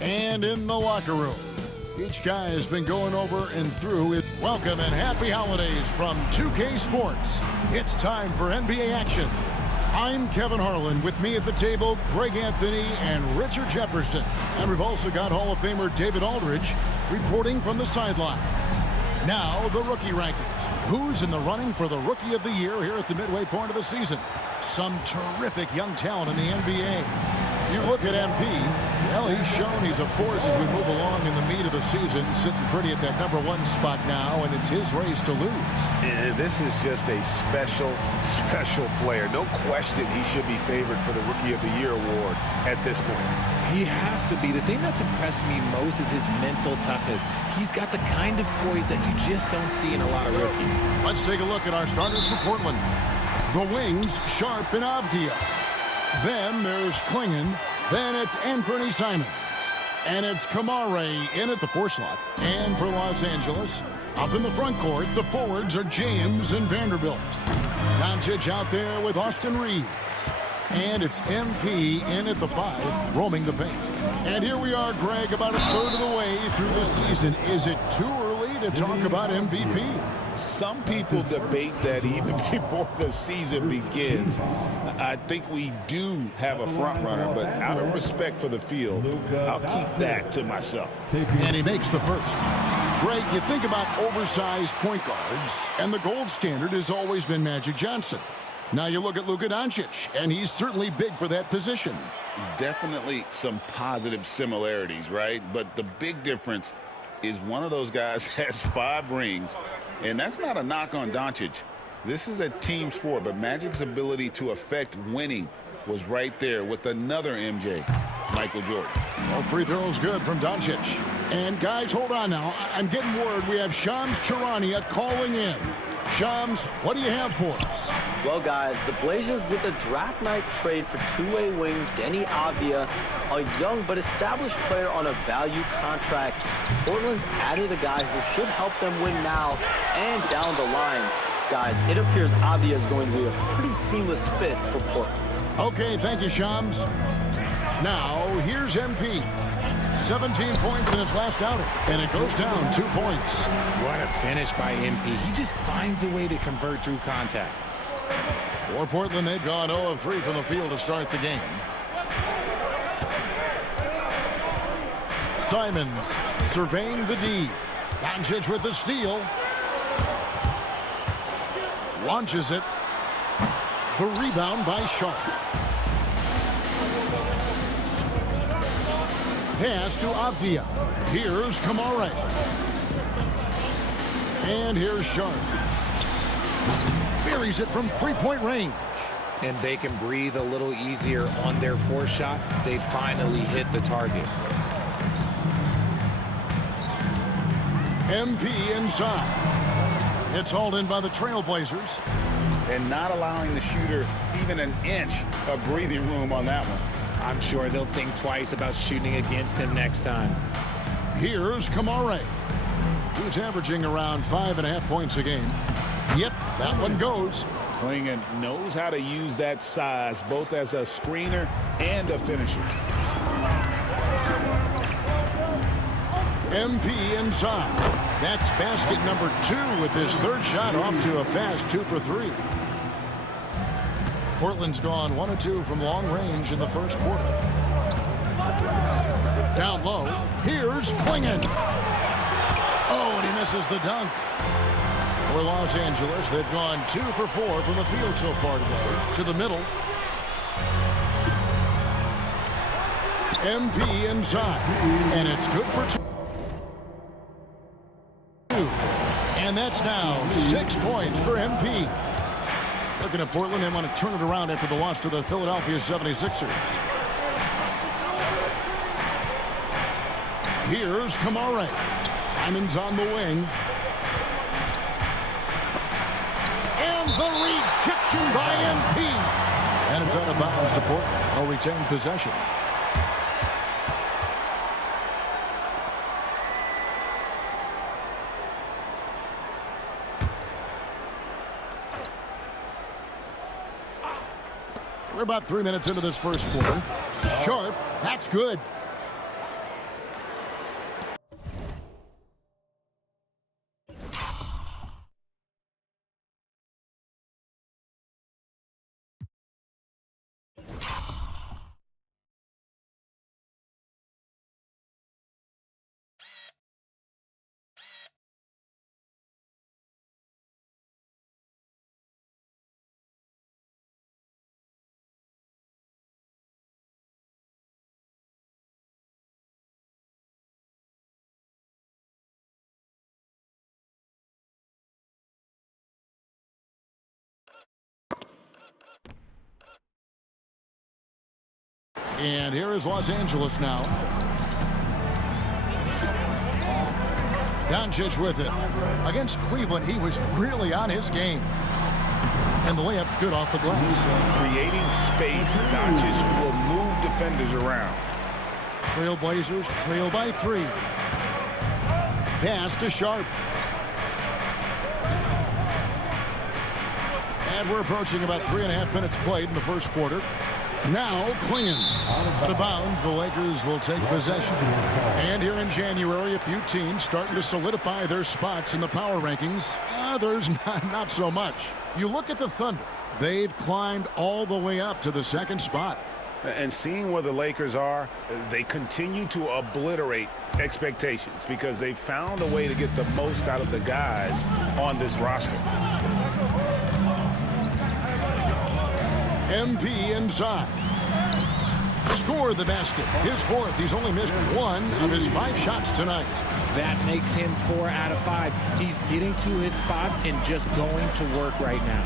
And in the locker room, each guy has been going over and through it. Welcome and happy holidays from 2K Sports. It's time for NBA action. I'm Kevin Harlan. With me at the table, Greg Anthony and Richard Jefferson. And we've also got Hall of Famer David Aldridge reporting from the sideline. Now, the rookie rankings. Who's in the running for the Rookie of the Year here at the midway point of the season? Some terrific young talent in the NBA. You look at MP, well, he's shown he's a force as we move along in the meat of the season, sitting pretty at that #1 spot now, and it's his race to lose. And this is just a special player. No question he should be favored for the Rookie of the Year award at this point. He has to be. The thing that's impressed me most is his mental toughness. He's got the kind of poise that you just don't see in a lot of rookies. Let's take a look at our starters for Portland. The wings, Sharp and Avdia. Then there's Klingon. Then it's Anthony Simons. And it's Kamare in at the 4 slot. And for Los Angeles, up in the front court, the forwards are James and Vanderbilt. Doncic out there with Austin Reeves. And it's MP in at the 5, roaming the paint. And here we are, Greg, about a third of the way through the season. Is it too early to talk about MVP? Some people debate that even before the season begins. I think we do have a front runner, but out of respect for the field, I'll keep that to myself. And he makes the first. Greg, you think about oversized point guards, and the gold standard has always been Magic Johnson. Now you look at Luka Doncic, and he's certainly big for that position. Definitely some positive similarities, right? But the big difference is one of those guys has 5 rings, and that's not a knock on Doncic. This is a team sport, but Magic's ability to affect winning was right there with another MJ, Michael Jordan. Well, free throws good from Doncic. And guys, hold on now. I'm getting word we have Shams Charania calling in. Shams, what do you have for us? Well, guys, the Blazers did the draft night trade for two-way wing Deni Avdia, a young but established player on a value contract. Portland's added a guy who should help them win now and down the line. Guys, it appears Avdia is going to be a pretty seamless fit for Portland. Okay, thank you, Shams. Now, here's MP. 17 points in his last outing, and it goes down 2 points. What a finish by MP. He just finds a way to convert through contact. For Portland, they've gone 0 of 3 from the field to start the game. Simons surveying the D. Doncic with the steal. Launches it. The rebound by Sharp. Pass to Avdia. Here's Kamare. And here's Sharp. Buries it from 3-point range. And they can breathe a little easier on their 4th shot. They finally hit the target. MP inside. It's hauled in by the Trailblazers. And not allowing the shooter even an inch of breathing room on that one. I'm sure they'll think twice about shooting against him next time. Here's Kamare, who's averaging around 5.5 points a game. Yep, that one goes. Klingon knows how to use that size, both as a screener and a finisher. MP inside. That's basket number 2 with his 3rd shot off to a fast 2 for 3. Portland's gone 1 of 2 from long range in the first quarter. Down low, here's Klingon. Oh, and he misses the dunk. For Los Angeles, they've gone 2 for 4 from the field so far today. To the middle. MP inside. And it's good for 2. And that's now 6 points for MP. Looking at Portland, they want to turn it around after the loss to the Philadelphia 76ers. Here's Kamare. Simons on the wing. And the rejection by MP. And it's out of bounds to Portland. They'll retain possession. We're about 3 minutes into this first quarter. Sharp, that's good. And here is Los Angeles now. Doncic with it. Against Cleveland, he was really on his game. And the layup's good off the glass. Creating space, Doncic will move defenders around. Trailblazers trail by 3. Pass to Sharp. And we're approaching about 3.5 minutes played in the first quarter. Now Clingan. Out of bounds, the Lakers will take possession. And here in January, a few teams starting to solidify their spots in the power rankings. Others not so much. You look at the Thunder. They've climbed all the way up to the 2nd spot. And seeing where the Lakers are, they continue to obliterate expectations because they found a way to get the most out of the guys on this roster. MP inside. Score the basket. His 4th. He's only missed 1 of his 5 shots tonight. That makes him 4 out of 5. He's getting to his spots and just going to work right now.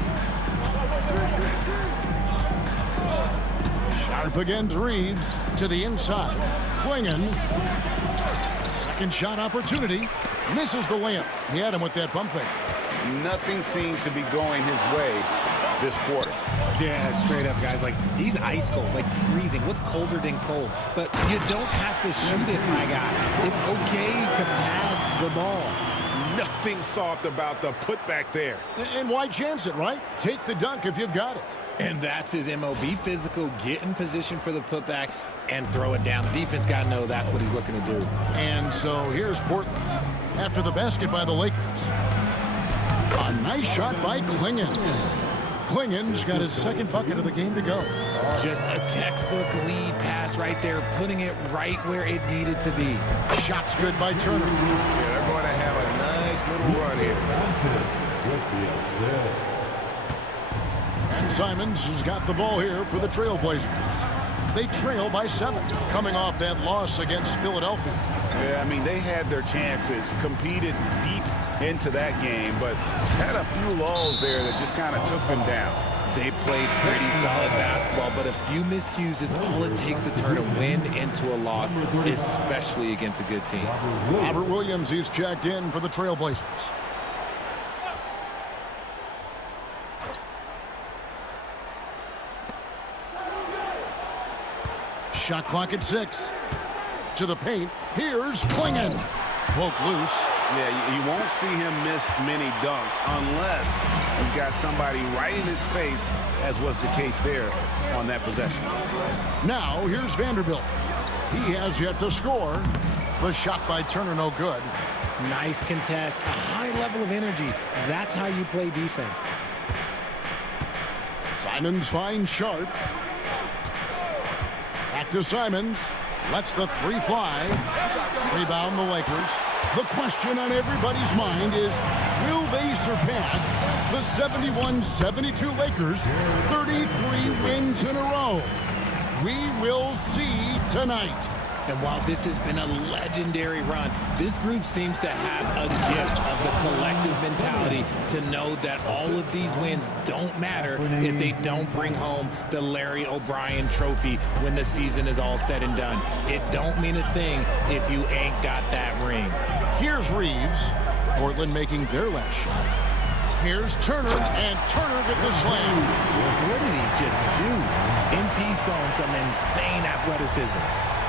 Sharp against Reeves to the inside. Clingan. Second shot opportunity. Misses the layup. He had him with that pump fake. Nothing seems to be going his way this quarter. Yeah, straight up, guys. Like, he's ice cold, like freezing. What's colder than cold? But you don't have to shoot it, my guy. It's okay to pass the ball. Nothing soft about the putback there. And why chance it, right? Take the dunk if you've got it. And that's his MO. Be physical, get in position for the putback, and throw it down. The defense got to know that's what he's looking to do. And so here's Portland after the basket by the Lakers. A nice shot by Clingan. Clingan's got his 2nd bucket of the game to go. Just a textbook lead pass right there, putting it right where it needed to be. Shot's good by Turner. Yeah, they're going to have a nice little run here. And Simons has got the ball here for the Trailblazers. They trail by 7, coming off that loss against Philadelphia. Yeah, I mean, they had their chances, competed deep into that game, but had a few lulls there that just kind of took them down. They played pretty solid basketball, but a few miscues is all it takes to turn a win into a loss, especially against a good team. Robert Williams, he's checked in for the Trailblazers. Shot clock at 6. To the paint. Here's Clingan. Poke loose. Yeah, you won't see him miss many dunks unless you've got somebody right in his face, as was the case there on that possession. Now, here's Vanderbilt. He has yet to score. The shot by Turner, no good. Nice contest, a high level of energy. That's how you play defense. Simons finds Sharp. Back to Simons. Lets the 3 fly. Rebound the Lakers. The question on everybody's mind is, will they surpass the 71-72 Lakers? 33 wins in a row. We will see tonight. And while this has been a legendary run, this group seems to have a gift of the collective mentality to know that all of these wins don't matter if they don't bring home the Larry O'Brien trophy when the season is all said and done. It don't mean a thing if you ain't got that ring. Here's Reeves. Portland making their last shot. Here's Turner, and Turner with the slam. What did he just do? MP showing some insane athleticism.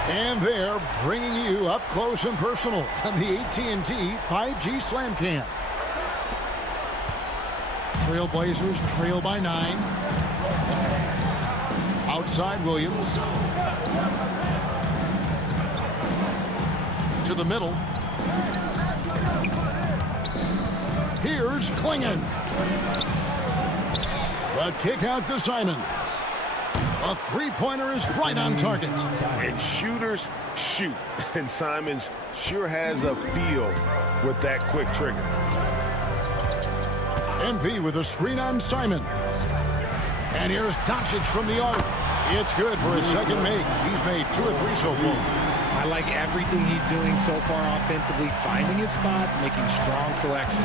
And they're bringing you up close and personal on the AT&T 5G Slam Cam. Trailblazers trail by 9. Outside Williams. To the middle. Here's Klingon. The kick out to Simons. A three-pointer is right on target. And shooters shoot. And Simons sure has a feel with that quick trigger. MP with a screen on Simons. And here's Doncic from the arc. It's good for his second make. He's made 2 or 3 so far. I like everything he's doing so far offensively, finding his spots, making strong selections.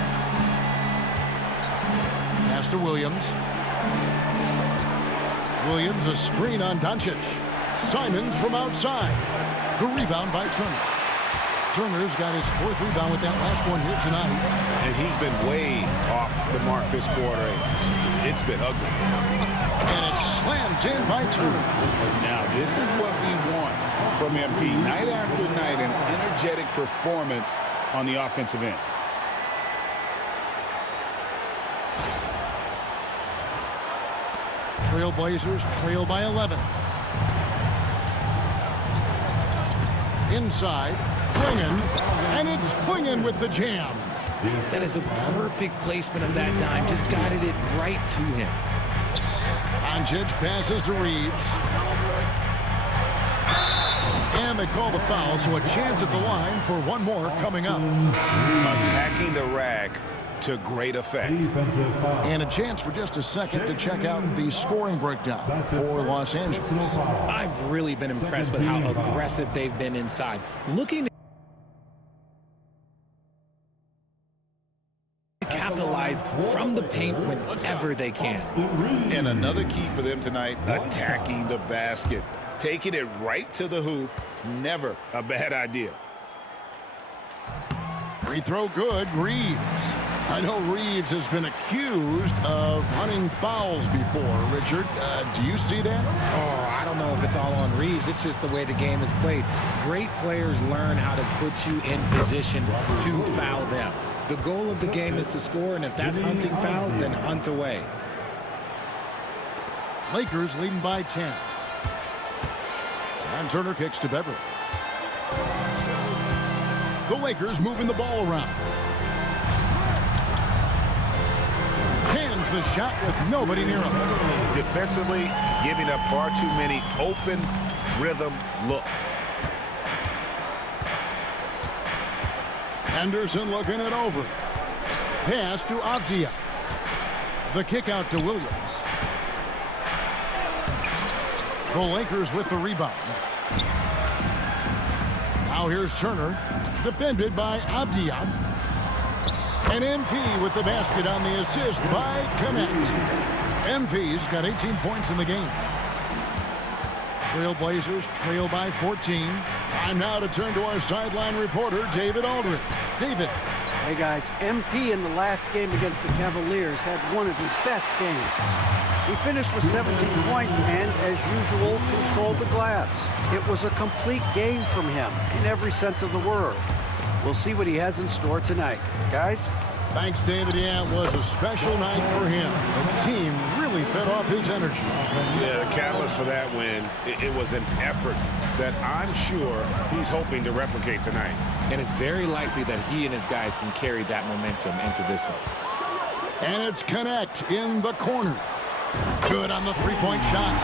Pass to Williams. Williams, a screen on Doncic. Simons from outside. The rebound by Turner. Turner's got his 4th rebound with that last one here tonight. And he's been way off the mark this quarter. It's been ugly. And it's slammed in by Turner. Now, this is what we want from MP. Night after night, an energetic performance on the offensive end. Trailblazers trail by 11. Inside, Klingon, and it's Klingon with the jam. That is a perfect placement of that dime. Just guided it right to him. Doncic passes to Reeves. And they call the foul, so a chance at the line for one more coming up. Attacking the rack to great effect. And a chance for just a second to check out the scoring breakdown for Los Angeles. I've really been impressed with how aggressive they've been inside. Looking to capitalize from the paint whenever they can. And another key for them tonight, attacking the basket. Taking it right to the hoop, never a bad idea. Free throw good, Reeves. I know Reeves has been accused of hunting fouls before. Richard, do you see that? Oh, I don't know if it's all on Reeves. It's just the way the game is played. Great players learn how to put you in position to foul them. The goal of the game is to score, and if that's hunting fouls, then hunt away. Lakers leading by 10. And Turner kicks to Beverly. The Lakers moving the ball around. Hands the shot with nobody near him. Defensively, giving up far too many open rhythm looks. Henderson looking it over. Pass to Avdia. The kick out to Williams. The Lakers with the rebound. Now here's Turner, defended by Avdia. And MP with the basket on the assist by Connect. MP's got 18 points in the game. Trailblazers trail by 14. Time now to turn to our sideline reporter, David Aldridge. David. Hey guys, MP in the last game against the Cavaliers had one of his best games. He finished with 17 points and, as usual, controlled the glass. It was a complete game from him in every sense of the word. We'll see what he has in store tonight. Guys? Thanks, David. Yeah, it was a special night for him. The team really fed off his energy. Yeah, the catalyst for that win, it was an effort that I'm sure he's hoping to replicate tonight. And it's very likely that he and his guys can carry that momentum into this one. And it's Connect in the corner. Good on the three-point shot.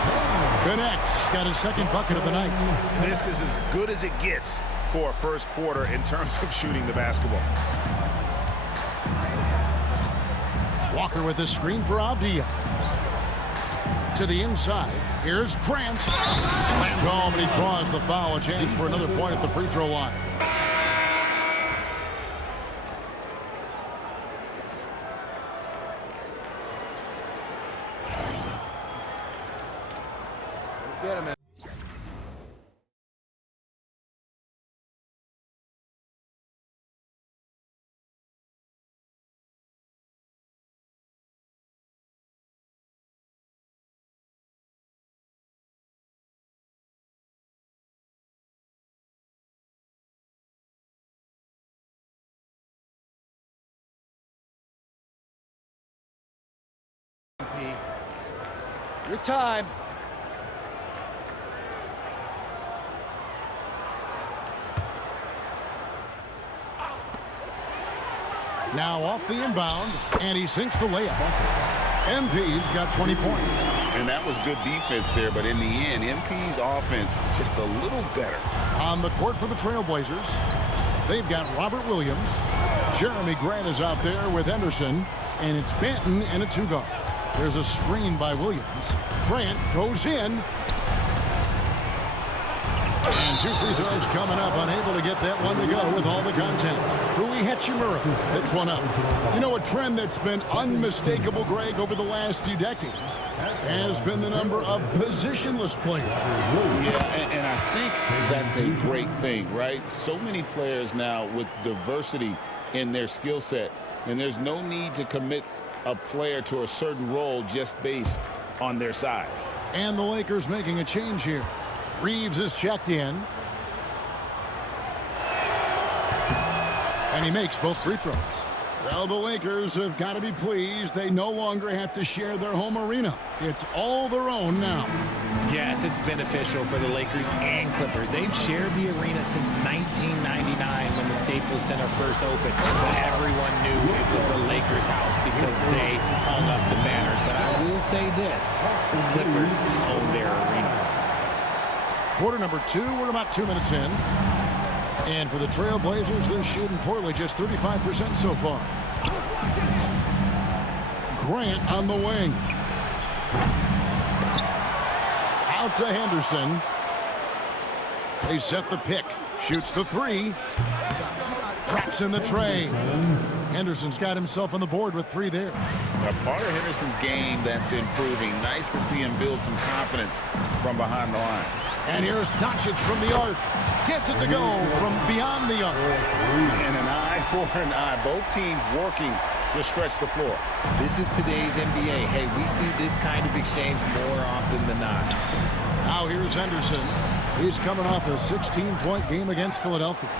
Connect's got his second bucket of the night. This is as good as it gets for a first quarter in terms of shooting the basketball. Walker with a screen for Avdia. To the inside. Here's Grant. Slam home, and he draws the foul. A chance for another point at the free throw line. Get him, man. MP. Your time. Now off the inbound, and he sinks the layup. MP's got 20 points. And that was good defense there, but in the end, MP's offense just a little better. On the court for the Trailblazers, they've got Robert Williams. Jeremy Grant is out there with Henderson, and it's Banton and a two-guard. There's a screen by Williams. Grant goes in. And 2 free throws coming up, unable to get that one to go with all the content. Rui Hachimura picks one up. You know, a trend that's been unmistakable, Greg, over the last few decades has been the number of positionless players. Yeah, and I think that's a great thing, right? So many players now with diversity in their skill set, and there's no need to commit a player to a certain role just based on their size. And the Lakers making a change here. Reeves is checked in. And he makes both free throws. Well, the Lakers have got to be pleased. They no longer have to share their home arena. It's all their own now. Yes, it's beneficial for the Lakers and Clippers. They've shared the arena since 1999 when the Staples Center first opened. But everyone knew it was the Lakers' house because they hung up the banners. But I will say this, the Clippers own their arena. Quarter number 2, we're about 2 minutes in. And for the Trailblazers, they're shooting poorly, just 35% so far. Grant on the wing. Out to Henderson. They set the pick. Shoots the 3. Traps in the tray. Henderson's got himself on the board with 3 there. A part of Henderson's game that's improving. Nice to see him build some confidence from behind the line. And here's Doncic from the arc. Gets it to go from beyond the arc. And an eye for an eye. Both teams working to stretch the floor. This is today's NBA. Hey, we see this kind of exchange more often than not. Now here's Henderson. He's coming off a 16-point game against Philadelphia.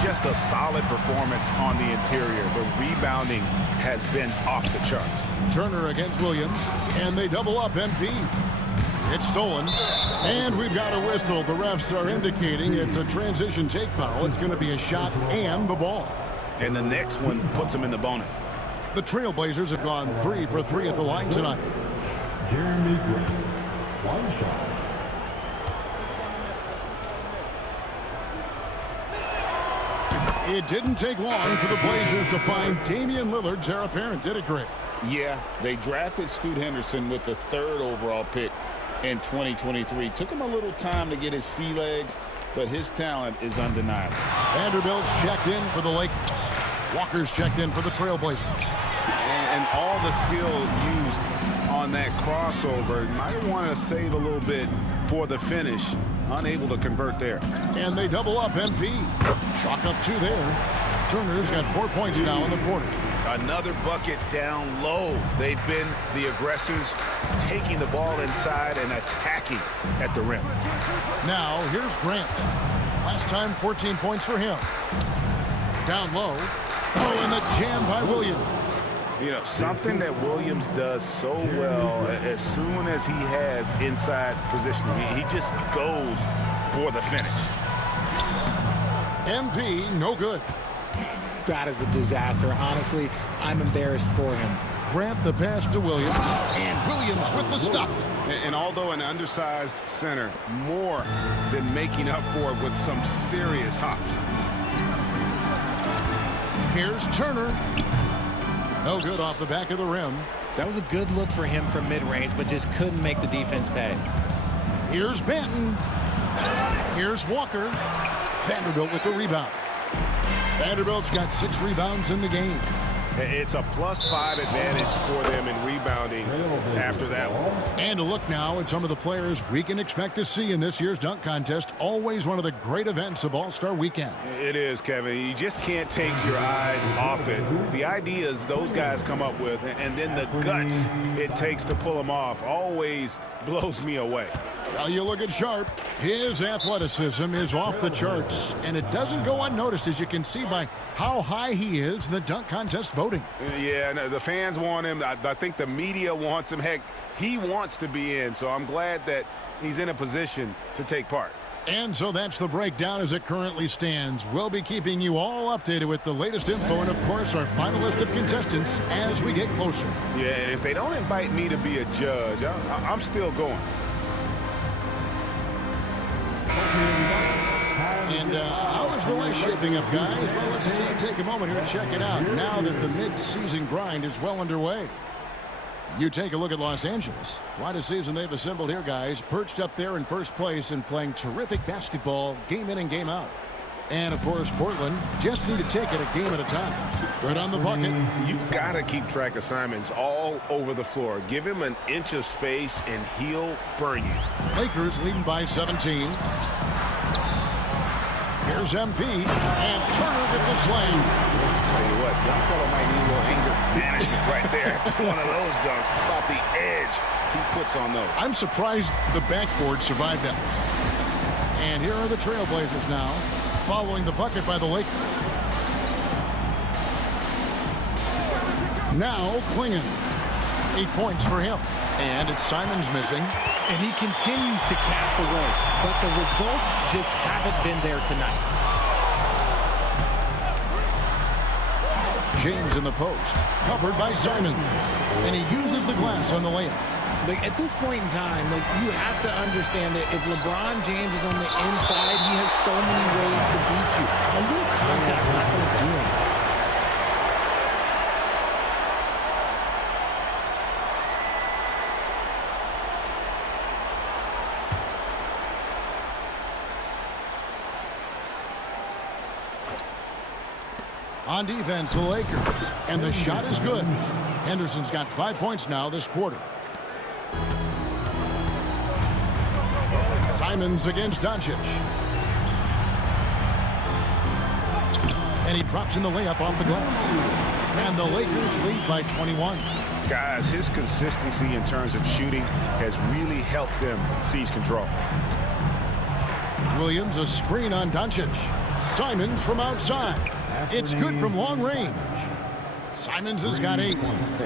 Just a solid performance on the interior. The rebounding has been off the charts. Turner against Williams, and they double up MP. It's stolen, and we've got a whistle. The refs are indicating it's a transition take foul. It's going to be a shot and the ball. And the next one puts them in the bonus. The Trailblazers have gone 3 for 3 at the line tonight. Jeremy Grant, 1 shot. It didn't take long for the Blazers to find Damian Lillard's heir apparent, did it, Greg? Yeah, they drafted Scoot Henderson with the 3rd overall pick in 2023. Took him a little time to get his sea legs, but his talent is undeniable. Vanderbilt's checked in for the Lakers. Walker's checked in for the Trailblazers. And all the skill used on that crossover, might want to save a little bit for the finish. Unable to convert there. And they double up MP. Chalk up 2 there. Turner's got 4 points now in the quarter. Another bucket down low. They've been the aggressors, taking the ball inside and attacking at the rim. Now, here's Grant. Last time, 14 points for him. Down low. Oh, and the jam by Williams. You know, something that Williams does so well, as soon as he has inside positioning, he just goes for the finish. MP, no good. That is a disaster. Honestly, I'm embarrassed for him. Grant the pass to Williams, and Williams with the stuff. And although an undersized center, more than making up for it with some serious hops. Here's Turner. No good off the back of the rim. That was a good look for him from mid-range, but just couldn't make the defense pay. Here's Banton. Here's Walker. Vanderbilt with the rebound. Vanderbilt's got 6 rebounds in the game. It's a +5 advantage for them in rebounding after that one. And a look now at some of the players we can expect to see in this year's dunk contest. Always one of the great events of All-Star Weekend. It is, Kevin. You just can't take your eyes off it. The ideas those guys come up with, and then the guts it takes to pull them off, always blows me away. Well, you look at Sharp. His athleticism is off the charts, and it doesn't go unnoticed, as you can see by how high he is in the dunk contest voting. Yeah, the fans want him. I think the media wants him. Heck, he wants to be in, so I'm glad that he's in a position to take part. And so that's the breakdown as it currently stands. We'll be keeping you all updated with the latest info and, of course, our final list of contestants as we get closer. Yeah, if they don't invite me to be a judge, I'm still going. And how is the West shaping up, guys? Well, let's take a moment here and check it out now that the mid-season grind is well underway. You take a look at Los Angeles. Quite a season they've assembled here, guys. Perched up there in first place and playing terrific basketball game in and game out. And, of course, Portland just need to take it a game at a time. Good on the bucket. You've got to keep track of Simons all over the floor. Give him an inch of space, and he'll burn you. Lakers leading by 17. Here's MP, and Turner with the slam. I'll tell you what, young fellow might need a little anger management right there after one of those dunks. How about the edge he puts on those? I'm surprised the backboard survived that. And here are the Trailblazers now, following the bucket by the Lakers. Now Clingan. 8 points for him. And it's Simons missing. And he continues to cast away, but the results just haven't been there tonight. James in the post, covered by Simons. And he uses the glass on the layup. At this point in time, you have to understand that if LeBron James is on the inside, he has so many ways to beat you. A little contact's not going to do anything. On defense, the Lakers. And the shot is good. Henderson's got 5 points now this quarter. Simons against Doncic. And he drops in the layup off the glass. And the Lakers lead by 21. Guys, his consistency in terms of shooting has really helped them seize control. Williams, a screen on Doncic. Simons from outside. It's good from long range. Simons has got 8.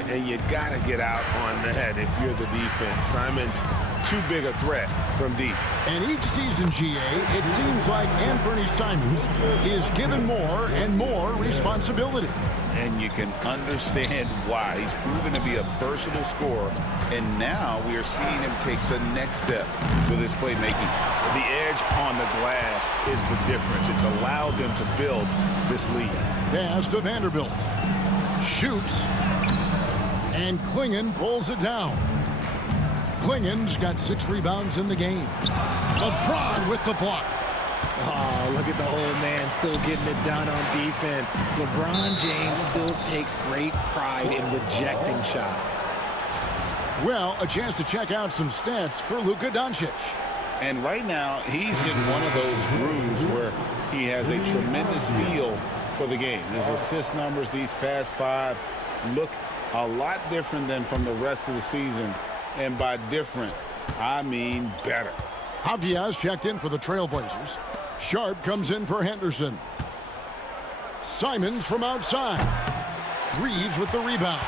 And you got to get out on that if you're the defense. Simons, too big a threat from deep. And each season, GA, it seems like Anthony Simons is given more and more responsibility. And you can understand why. He's proven to be a versatile scorer, and now we are seeing him take the next step with his playmaking. The edge on the glass is the difference. It's allowed them to build this lead. Pass to Vanderbilt. Shoots. And Clingan pulls it down. Clingan's got 6 rebounds in the game. LeBron with the block. Oh, look at the old man still getting it done on defense. LeBron James still takes great pride in rejecting shots. Well, a chance to check out some stats for Luka Doncic. And right now, he's in one of those grooves where he has a tremendous feel for the game. His assist numbers these past 5 look a lot different than from the rest of the season. And by different, I mean better. Javier checked in for the Trailblazers. Sharp comes in for Henderson. Simons from outside. Reeves with the rebound.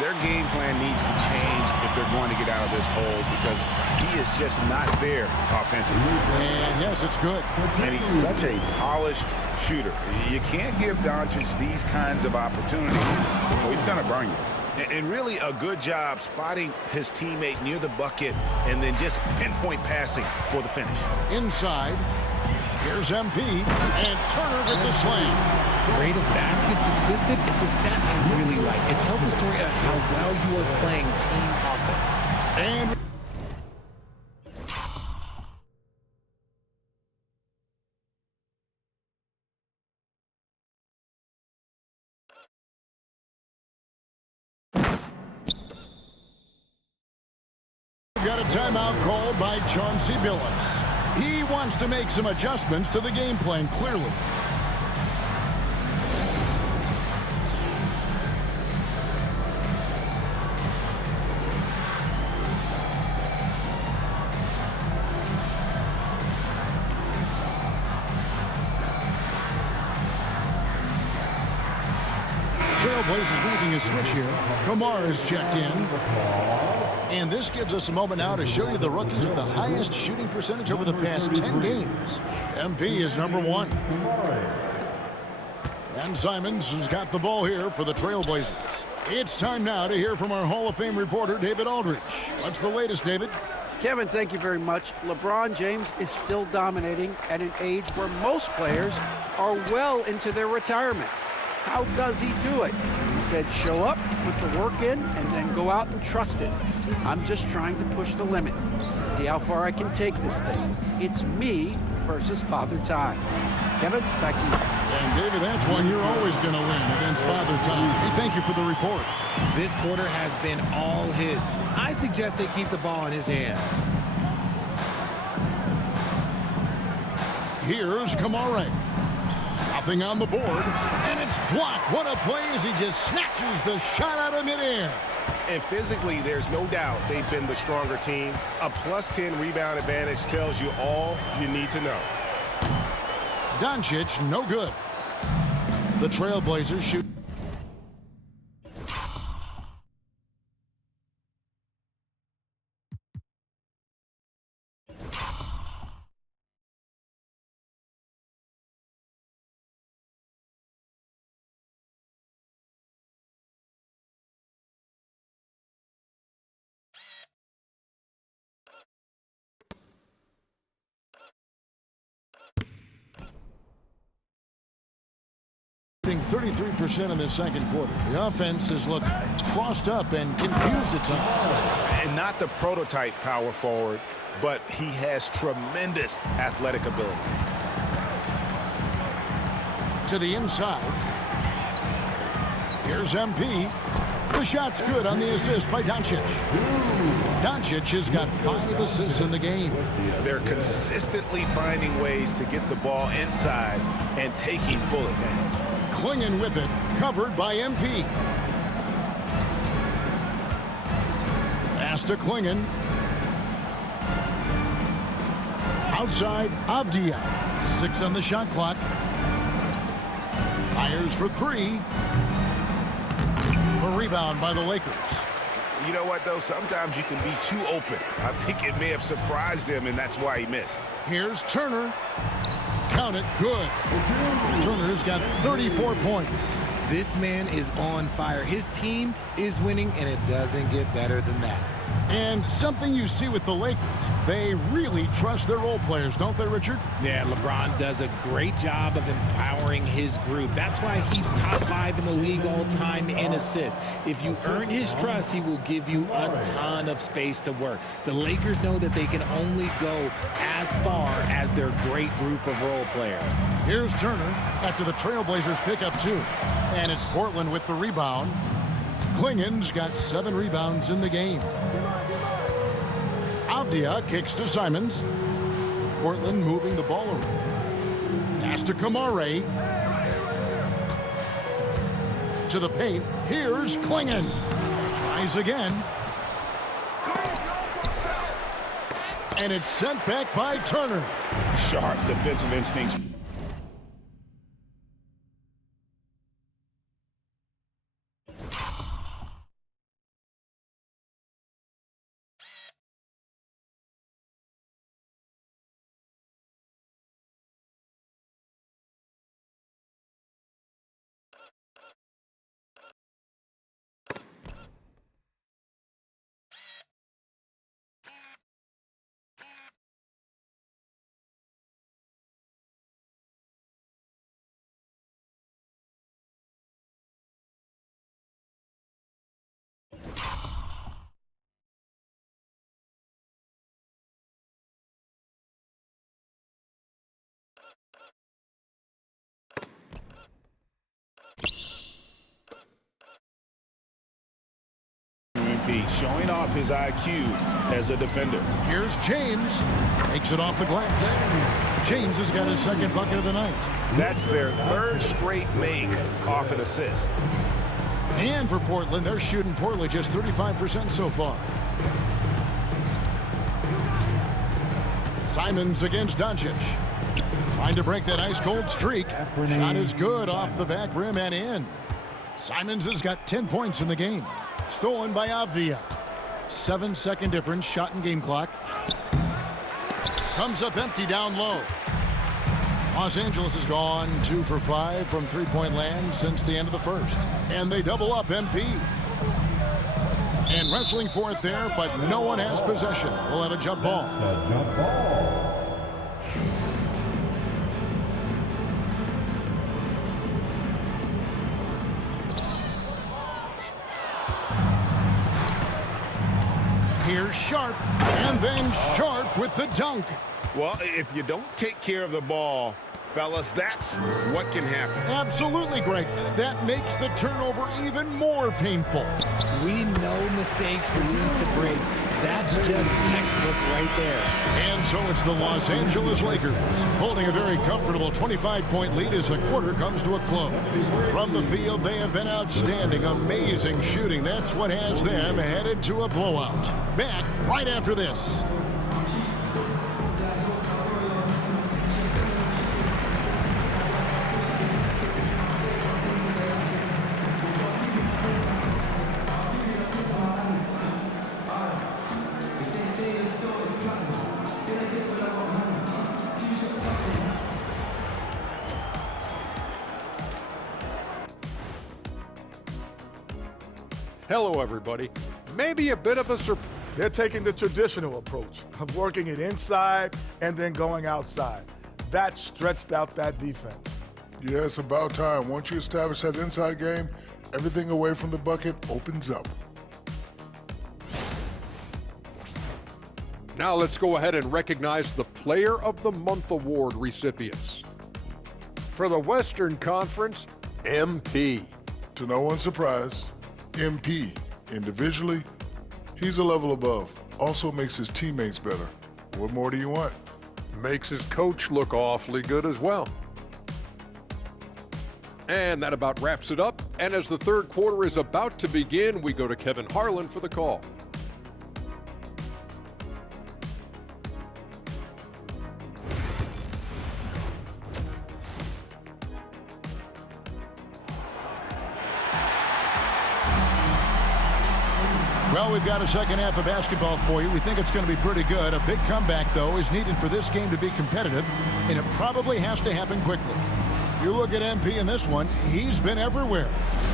Their game plan needs to change if they're going to get out of this hole because he is just not there offensively. And yes, it's good. And he's such a polished shooter. You can't give Doncic these kinds of opportunities, or he's going to burn you. And really a good job spotting his teammate near the bucket and then just pinpoint passing for the finish. Inside, here's MP, and Turner with the slam. Rate of baskets assisted, it's a stat I really like. It tells a story of how well you are playing team offense. And got a timeout called by Chauncey Billups. He wants to make some adjustments to the game plan, clearly. Trailblazers making a switch here. Kamara is checked in. And this gives us a moment now to show you the rookies with the highest shooting percentage over the past 10 games. MP is number 1. And Simons has got the ball here for the Trailblazers. It's time now to hear from our Hall of Fame reporter, David Aldridge. What's the latest, David? Kevin, thank you very much. LeBron James is still dominating at an age where most players are well into their retirement. How does he do it? He said, show up, put the work in, and then go out and trust it. I'm just trying to push the limit. See how far I can take this thing. It's me versus Father Time. Kevin, back to you. And David, that's one you're always going to win against Father Time. Hey, thank you for the report. This quarter has been all his. I suggest they keep the ball in his hands. Here's Kamara. Nothing on the board, and it's blocked. What a play as he just snatches the shot out of midair. And physically, there's no doubt they've been the stronger team. A +10 rebound advantage tells you all you need to know. Doncic, no good. The Trailblazers shoot. Shooting 33% in the second quarter. The offense has looked crossed up and confused at times. And not the prototype power forward, but he has tremendous athletic ability. To the inside. Here's MP. The shot's good on the assist by Doncic. Doncic has got 5 assists in the game. They're consistently finding ways to get the ball inside and taking full advantage. Clingan with it, covered by MP. Pass to Clingan. Outside, Avdia. 6 on the shot clock. Fires for 3. A rebound by the Lakers. You know what, though? Sometimes you can be too open. I think it may have surprised him, and that's why he missed. Here's Turner. Count it, good. Turner's got 34 points. This man is on fire. His team is winning, and it doesn't get better than that. And something you see with the Lakers, they really trust their role players, don't they, Richard? Yeah, LeBron does a great job of empowering his group. That's why he's top 5 in the league all time in assists. If you earn his trust, he will give you a ton of space to work. The Lakers know that they can only go as far as their great group of role players. Here's Turner after the Trailblazers pick up 2. And it's Portland with the rebound. Clingan's got 7 rebounds in the game. Avdia kicks to Simons. Portland moving the ball around. Pass to Kamara. To the paint. Here's Clingan. Tries again. And it's sent back by Turner. Sharp defensive instincts. Showing off his IQ as a defender. Here's James. Takes it off the glass. James has got his 2nd bucket of the night. That's their 3rd straight make off an assist. And for Portland, they're shooting poorly, just 35% so far. Simons against Doncic. Trying to break that ice-cold streak. Shot is good off the back rim and in. Simons has got 10 points in the game. Stolen by Avdia. 7-second difference, shot and game clock. Comes up empty down low. Los Angeles has gone 2 for 5 from three-point land since the end of the first. And they double up MP. And wrestling for it there, but no one has possession. We'll have a jump ball. Jump ball. Here's Sharp, and then Sharp with the dunk. Well, if you don't take care of the ball, fellas, that's what can happen. Absolutely, Greg. That makes the turnover even more painful. We know mistakes lead to breaks. That's just textbook right there. And so it's the Los Angeles Lakers holding a very comfortable 25-point lead as the quarter comes to a close. From the field, they have been outstanding, amazing shooting. That's what has them headed to a blowout. Back right after this. Hello, everybody. Maybe a bit of a surprise. They're taking the traditional approach of working it inside and then going outside. That stretched out that defense. Yeah, it's about time. Once you establish that inside game, everything away from the bucket opens up. Now let's go ahead and recognize the Player of the Month Award recipients. For the Western Conference, MP. To no one's surprise, MP, individually, he's a level above. Also makes his teammates better. What more do you want? Makes his coach look awfully good as well. And that about wraps it up. And as the third quarter is about to begin, we go to Kevin Harlan for the call. Well, we've got a second half of basketball for you. We think it's going to be pretty good. A big comeback, though, is needed for this game to be competitive, and it probably has to happen quickly. You look at MP in this one, he's been everywhere.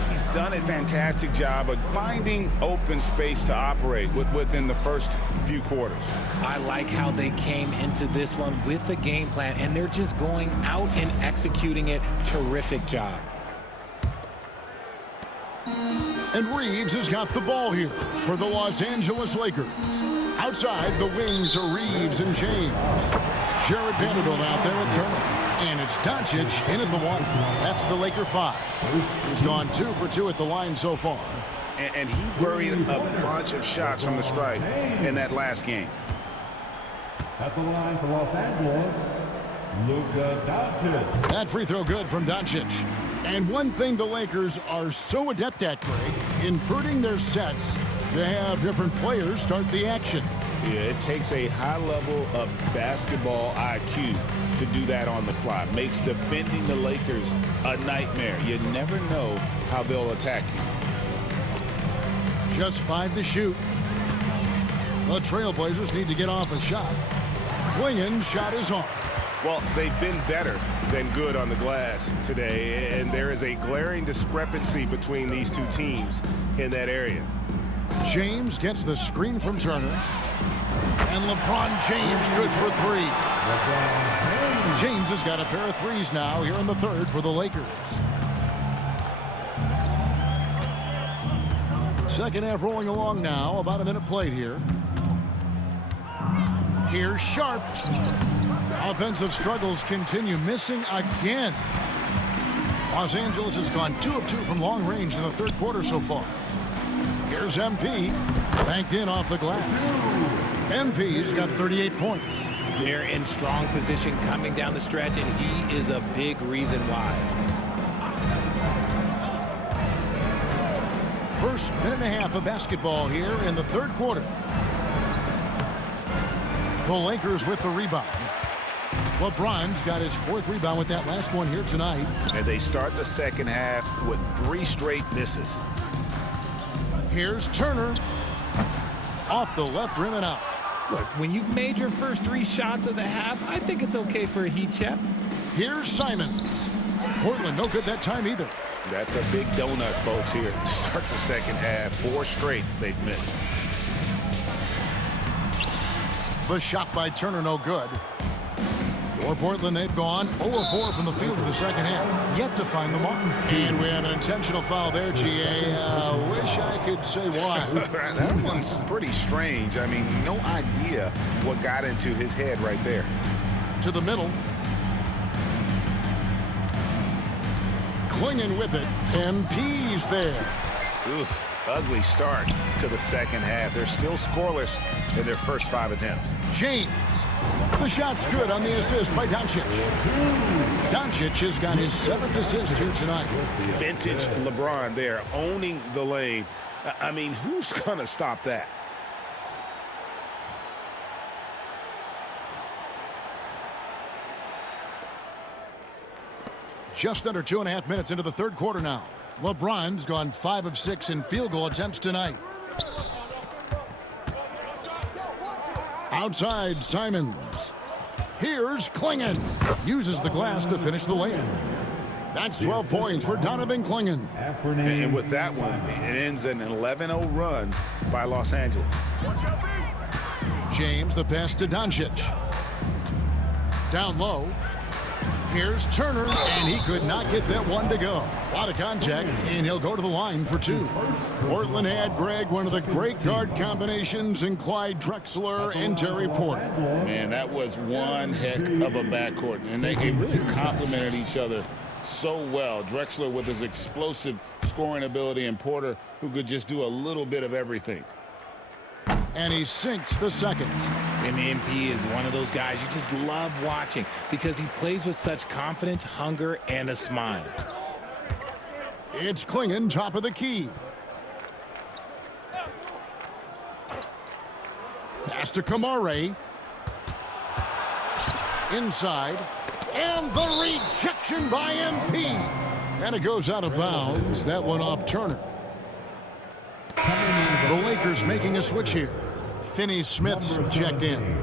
He's done a fantastic job of finding open space to operate within the first few quarters. I like how they came into this one with a game plan, and they're just going out and executing it. Terrific job. And Reeves has got the ball here for the Los Angeles Lakers. Outside, the wings are Reeves and James. Jared Vanderbilt out there at Turner. And it's Doncic in at the one. That's the Laker 5. He's gone 2 for 2 at the line so far. And he buried a bunch of shots from the stripe in that last game. At the line for Los Angeles, Luka Doncic. That free throw good from Doncic. And one thing the Lakers are so adept at, Greg, inverting their sets to have different players start the action. Yeah, it takes a high level of basketball IQ to do that on the fly. Makes defending the Lakers a nightmare. You never know how they'll attack you. Just 5 to shoot. The Trailblazers need to get off a shot. Clingan's shot is off. Well, they've been better than good on the glass today, and there is a glaring discrepancy between these two teams in that area. James gets the screen from Turner. And LeBron James good for 3. James has got a pair of threes now here in the third for the Lakers. Second half rolling along now. About a minute played here. Here's Sharp. Offensive struggles continue, missing again. Los Angeles has gone 2 of 2 from long range in the third quarter so far. Here's MP, banked in off the glass. MP's got 38 points. They're in strong position coming down the stretch, and he is a big reason why. First minute and a half of basketball here in the third quarter. The Lakers with the rebound. LeBron's got his 4th rebound with that last one here tonight. And they start the second half with 3 straight misses. Here's Turner. Off the left rim and out. Look, when you've made your first 3 shots of the half, I think it's okay for a heat check. Here's Simons. Portland no good that time either. That's a big donut, folks, here to start the second half. 4 straight they've missed. The shot by Turner no good. For Portland, they've gone 0-4 from the field in the second half. Yet to find the mark. And we have an intentional foul there, GA. Wish I could say why. That one's pretty strange. I mean, no idea what got into his head right there. To the middle. Clingan with it. MP's there. Oof, ugly start to the second half. They're still scoreless in their first 5 attempts. James. The shot's good on the assist by Doncic. Doncic has got his 7th assist here tonight. Vintage LeBron there, owning the lane. I mean, who's going to stop that? Just under 2.5 minutes into the 3rd quarter now. LeBron's gone 5 of 6 in field goal attempts tonight. Outside, Simons. Here's Clingan. Uses the glass to finish the layup. That's 12 points for Donovan Clingan. And with that one, it ends an 11-0 run by Los Angeles. James, the pass to Doncic. Down low. Here's Turner, and he could not get that one to go. A lot of contact, and he'll go to the line for 2. Portland had, Greg, one of the great guard combinations in Clyde Drexler and Terry Porter. Man, that was one heck of a backcourt, and they really complemented each other so well. Drexler with his explosive scoring ability, and Porter who could just do a little bit of everything. And he sinks the second. And MP is one of those guys you just love watching because he plays with such confidence, hunger, and a smile. It's Clingan, top of the key. Pass to Kamare. Inside. And the rejection by MP. And it goes out of bounds. That one off Turner. The Lakers making a switch here. Finney-Smith's checked in.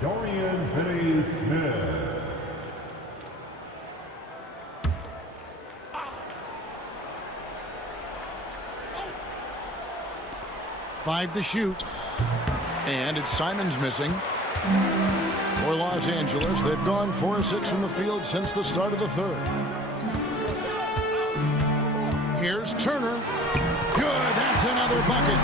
Dorian Finney-Smith. Five to shoot. And it's Simons missing. For Los Angeles, they've gone 4 of 6 from the field since the start of the 3rd. Here's Turner. Good, that's another bucket.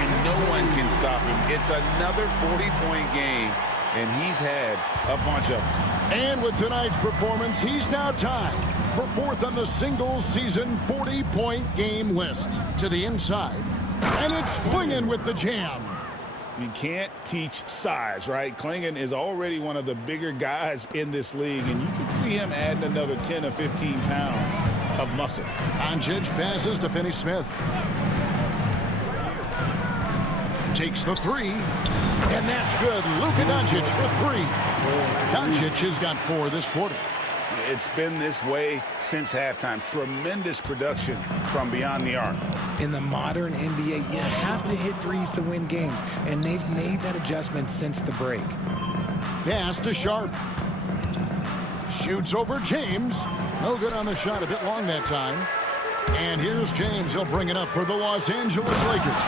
And no one can stop him. It's another 40-point game, and he's had a bunch of them. And with tonight's performance, he's now tied for 4th on the single-season 40-point game list. To the inside, and it's Clingan with the jam. You can't teach size, right? Clingan is already one of the bigger guys in this league, and you can see him adding another 10 or 15 pounds of muscle. Doncic passes to Finney-Smith. Takes the 3, and that's good. Luka Doncic for 3. Doncic has got 4 this quarter. It's been this way since halftime. Tremendous production from beyond the arc. In the modern NBA, you have to hit threes to win games, and they've made that adjustment since the break. Pass to Sharp. Shoots over James. No good on the shot, a bit long that time. And here's James. He'll bring it up for the Los Angeles Lakers.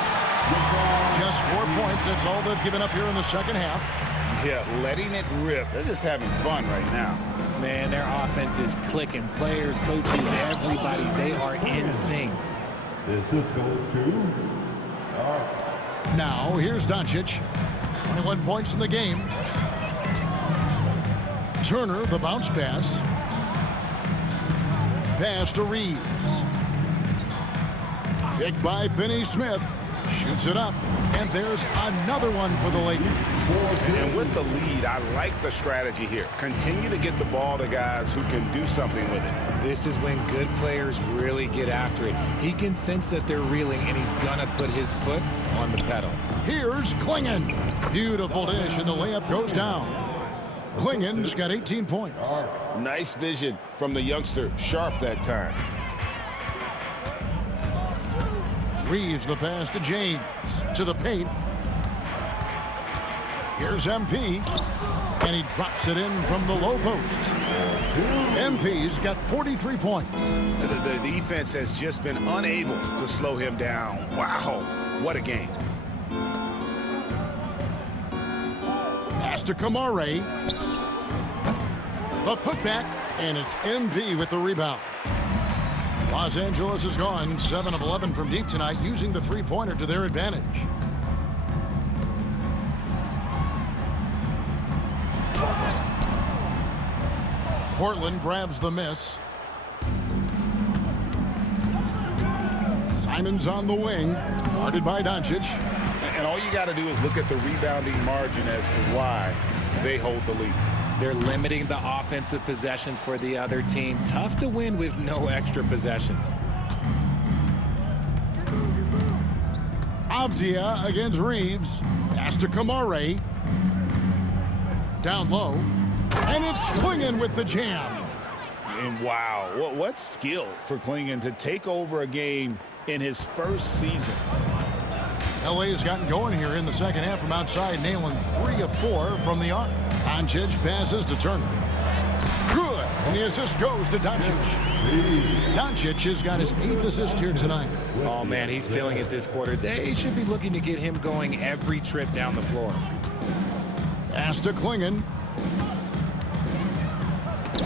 Just 4 points. That's all they've given up here in the second half. Yeah, letting it rip. They're just having fun right now. Man, their offense is clicking. Players, coaches, everybody, they are in sync. This goes to... Now, here's Doncic. 21 points in the game. Turner, the bounce pass. Pass to Reeves. Picked by Finney-Smith. Shoots it up. And there's another one for the Lakers. And with the lead, I like the strategy here. Continue to get the ball to guys who can do something with it. This is when good players really get after it. He can sense that they're reeling, and he's going to put his foot on the pedal. Here's Clingan. Beautiful dish, and the layup goes down. Klingen's got 18 points. Nice vision from the youngster, Sharp, that time. Reeves the pass to James. To the paint. Here's MP. And he drops it in from the low post. MP's got 43 points. The defense has just been unable to slow him down. Wow, what a game. Pass to Kamare. The putback, and it's MP with the rebound. Los Angeles has gone 7 of 11 from deep tonight, using the three-pointer to their advantage. Portland grabs the miss. Simons on the wing, guarded by Doncic. And all you got to do is look at the rebounding margin as to why they hold the lead. They're limiting the offensive possessions for the other team. Tough to win with no extra possessions. Avdia against Reeves. Pass to Kamare. Down low. And it's Klingen with the jam. And wow, what skill for Klingen to take over a game in his first season. LA has gotten going here in the second half from outside, nailing 3 of 4 from the arc. Doncic passes to Turner. Good. And the assist goes to Doncic. Doncic has got his 8th assist here tonight. Oh, man, he's feeling it this quarter. They should be looking to get him going every trip down the floor. Pass to Klingen.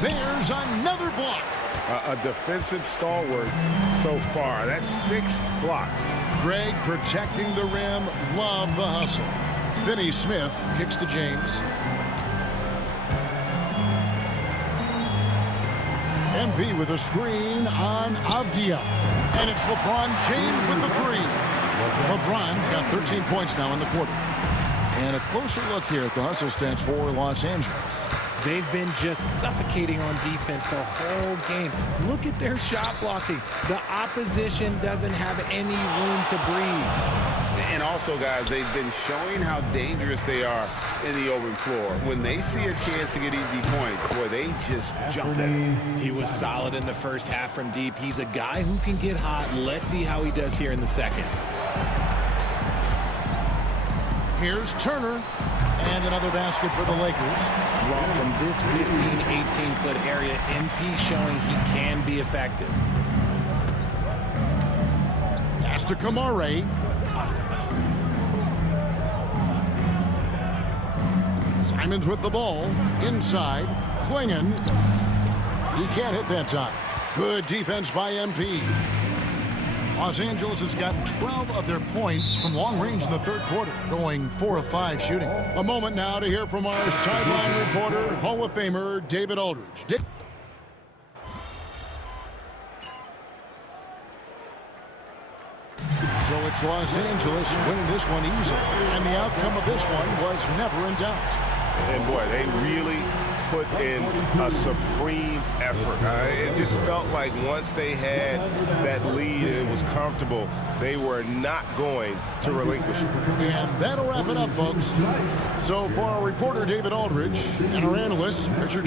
There's another block. A defensive stalwart so far. That's 6 blocks. Greg protecting the rim. Love the hustle. Finney Smith kicks to James. MP with a screen on Avdia. And it's LeBron James with the 3. LeBron's got 13 points now in the quarter. And a closer look here at the hustle stats for Los Angeles. They've been just suffocating on defense the whole game. Look at their shot blocking. The opposition doesn't have any room to breathe. And also, guys, they've been showing how dangerous they are in the open floor. When they see a chance to get easy points, boy, they just jump at him. He was solid in the first half from deep. He's a guy who can get hot. Let's see how he does here in the second. Here's Turner. And another basket for the Lakers. Well, from this 15, 18-foot area, MP showing he can be effective. Pass to Kamare. Simons with the ball. Inside. Klingen. He can't hit that time. Good defense by MP. Los Angeles has gotten 12 of their points from long range in the third quarter, going 4 of 5 shooting. A moment now to hear from our sideline reporter, Hall of Famer David Aldridge. Dick. So it's Los Angeles winning this one easily, and the outcome of this one was never in doubt. And boy, they really put in a supreme effort. It just felt like once they had that lead and it was comfortable, they were not going to relinquish it. And that'll wrap it up, folks. So for our reporter, David Aldridge, and our analyst, Richard